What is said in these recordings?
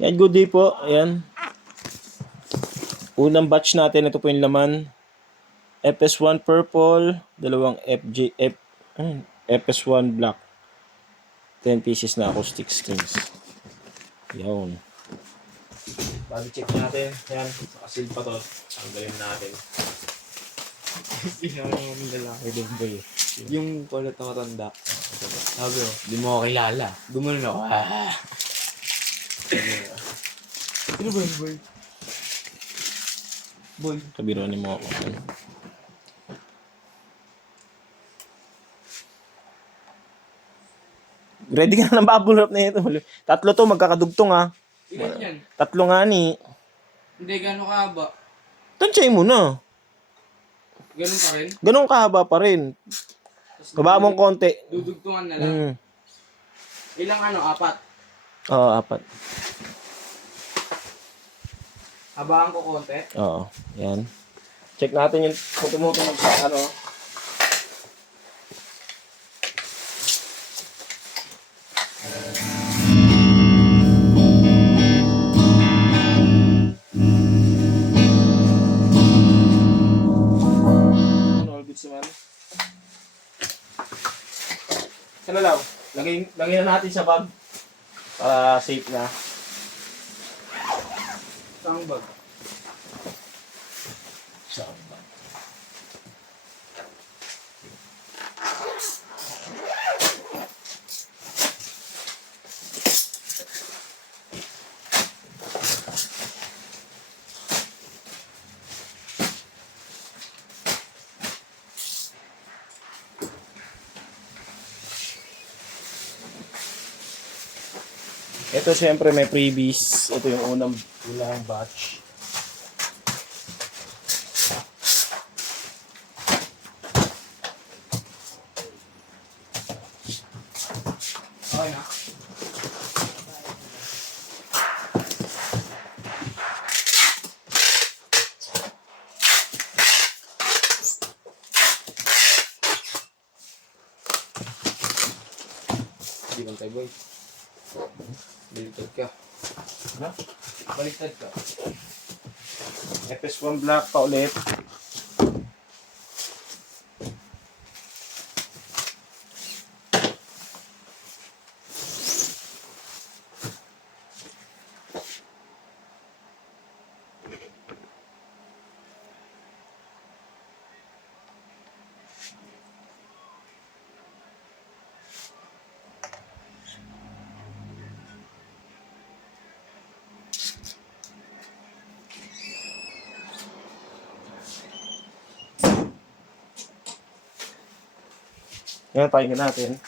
Yan, good day po. Ayan. Unang batch natin, ito po yung laman. FS1 purple, dalawang FS1 black. 10 pieces na acoustic strings. Yan. Body check natin. Yan, nakasil pa to. Tanggalin natin. Sino naman yung lalaki doon ba eh? Yung kulot na matanda. Sabi ko, di mo ako kilala. Gumanon ako. Sino ba yung boy? Boy. Kabiruanin mo ako. Ready ka na ng bubble wrap na ito. Tatlo to, magkakadugtong ha. Ilan yan? Tatlo nga ni. Hindi, gano'n kahaba. Tansyahin mo na. Gano'n pa rin? Ganun kahaba pa rin. Baba mong konti. Dudugtungan na lang. Ilang apat? Oo, 4. Habaan ko konti? Oo, yan. Check natin yung tumutunog sa ano. All good naman. Sana lang. Lagay na natin sa bag. Para safe na. Saan bag? Sa bag. Ito syempre may freebies. Ito yung unang batch. Okay na. Hindi bang tayo boy? Baliktad ka. Ano? Baliktad ka. FS1 black pa ulit. Yan, pakinggan natin.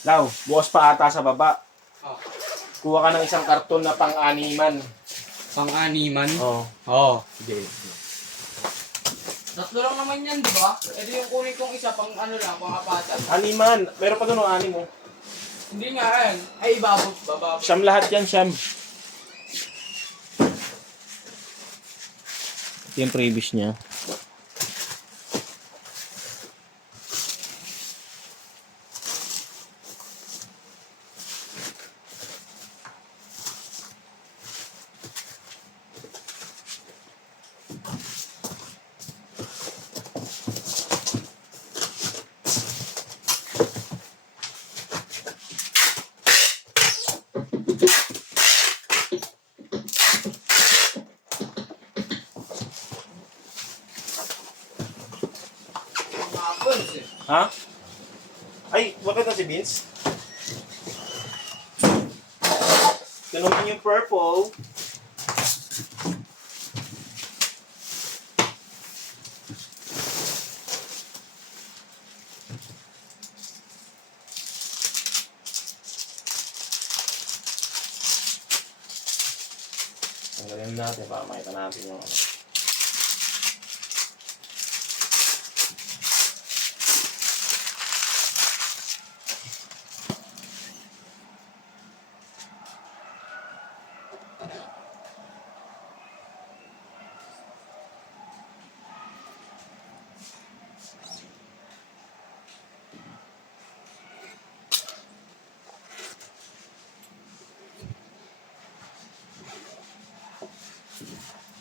Lau, bukas pa ata sa baba. Oh. Kuha ka ng isang karton na pang-animan. Pang-animan? Oo. Oo. Sige. Tatlo lang naman yan, di ba? Ito yung kunin kong isa pang ano lang, pang-apatan. Animan. Meron pa doon o anim mo. Hindi nga yan. Ay, babab. Siyam lahat yan, siyam. Ito yung previous niya. Ha? Ay, bakit na si Vince? Ganun yung purple. Tanggalin natin. natin para makita natin yung ano.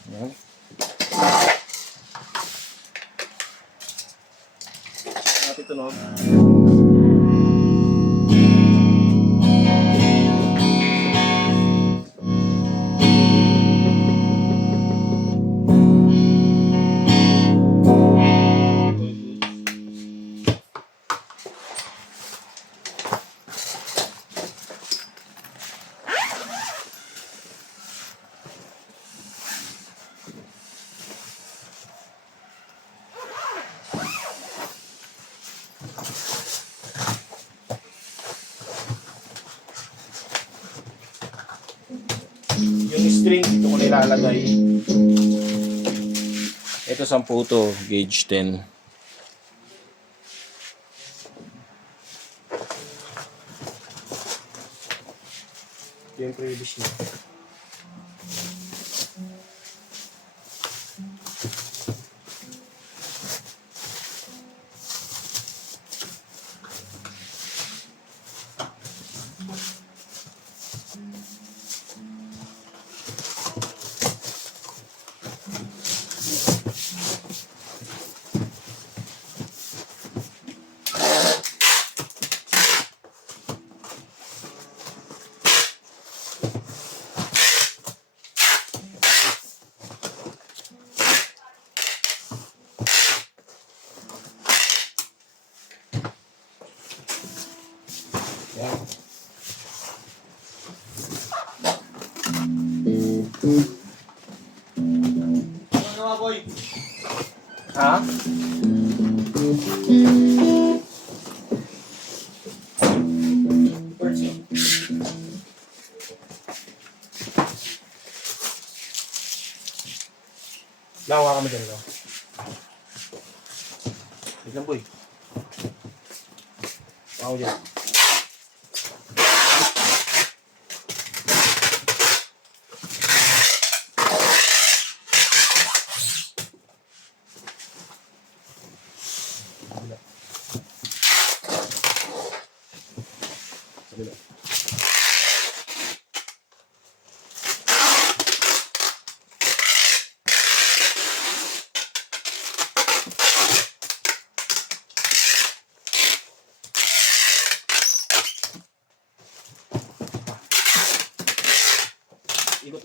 Yan. Natin tunog. Yung string, dito ko nilalagay. Ito 10 to, gauge 10. Ito yung previous niya. Yan. Ano naman, boy? Ha? Birds yun. Lawa ka mo dyan, no? Wait lang, boy. Ako dyan.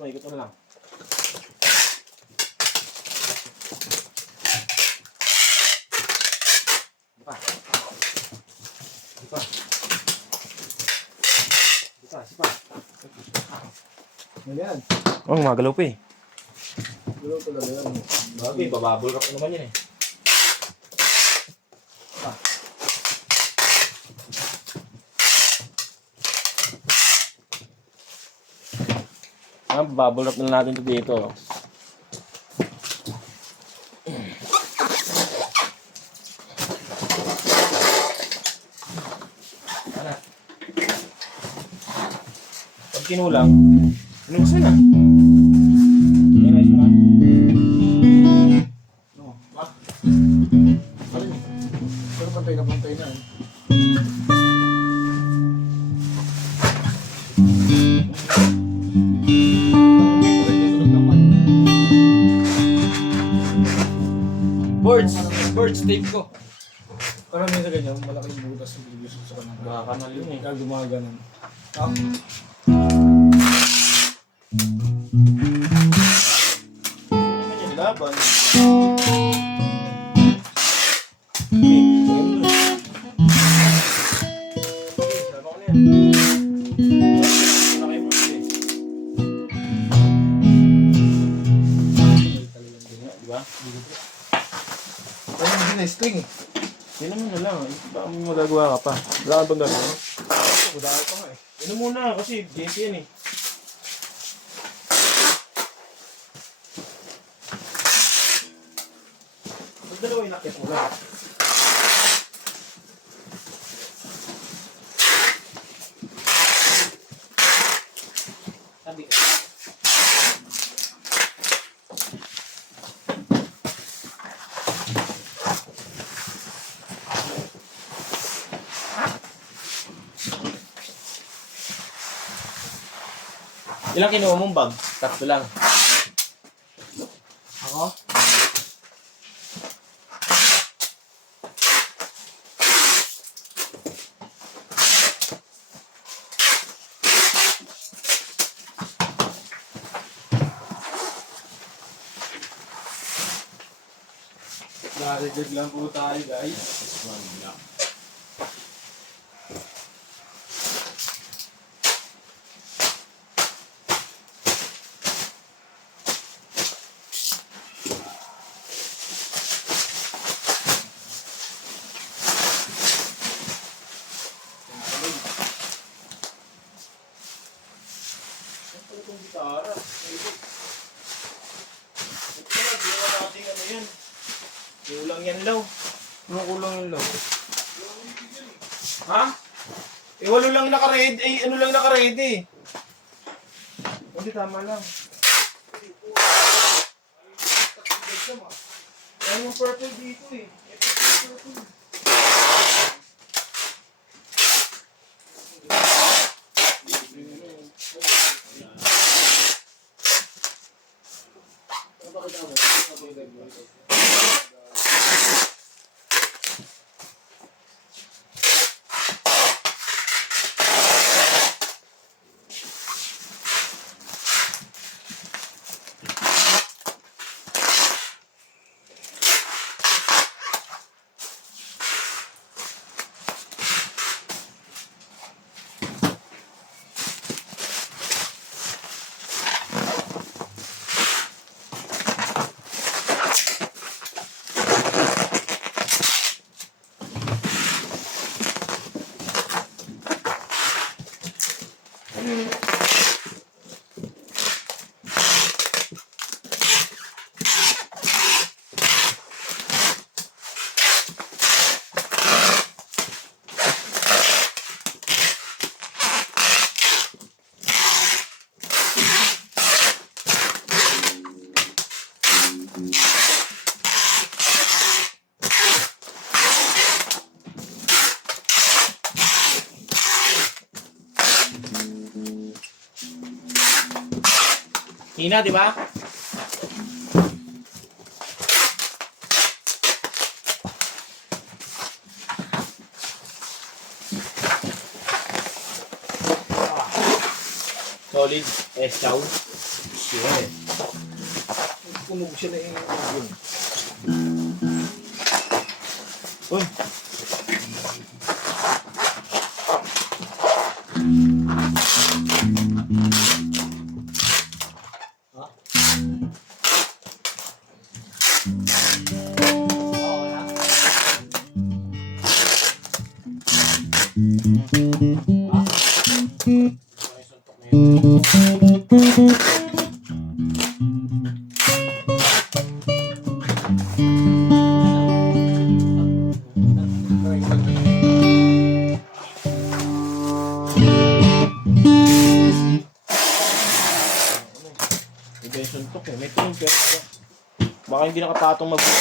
Ikot mo na lang. Sipa. Sipa. Sipa, sipa. Yan. Oh, magalaw pa eh. Gulaw talaga yan. Babi, bababol rock naman yan eh. Bubble wrap na natin ito dito. Pag kinulang, ano gusto na? Ayos na. No, ba? Ano yun? Pero pantay na eh. Birds tape ko. Parang may sa ganyan, malaking butas yung previous sa kanang. Makakanal yun eh. Kaya gumaganon. Ah, Ano naman yung laban? parang hindi na string eh. Yun naman na lang. Baka may magagawa ka pa. Wala ka bang gagawin? Udahal pa nga eh. Yun muna kasi JP yan eh. dalawa yung nakit mo lang. Sabi ka. Ilang kinuha mong bag? Tatlo lang. Ako? Narinig lang po tayo, guys. One lang. Itong gitara. Ito na, ginawa natin ano yan. Kulang yan law. Ano kulang yung loob? Ha? Eh, walo lang naka-ready. Eh, ano lang naka-ready. Hindi, tama lang. Ano yung purple dito eh. Ito yung purple. Hina, di ba? Solid. Chow. Shit. Punog siya na yung yun. Uy. Iba yung suntok eh. May tunog pero baka hindi nakapatong mabuti.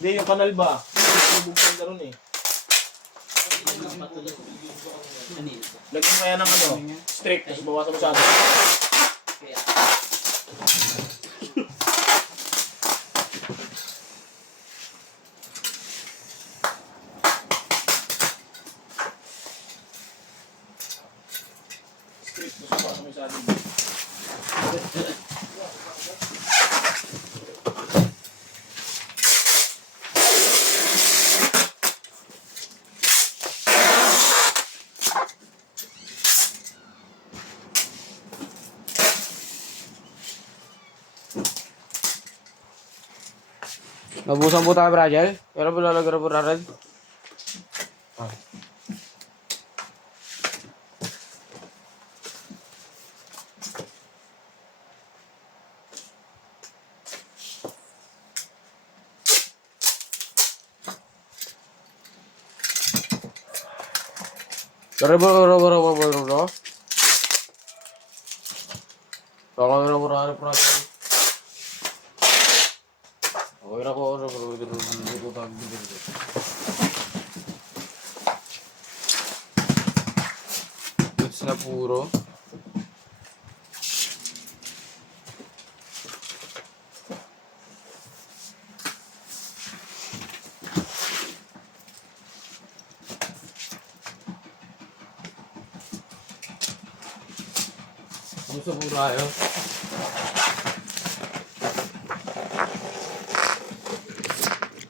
Hindi, yung kanal ba? Lubog na ron eh. Lagyan mo yan ng ano, straight, tapos bawasan mo sa ano. Straight, tapos bawasan mo sa ano. Nabusan po tayo, Brajel. Pero po lalagyan po natin. Goods na puro. Gusto po tayo.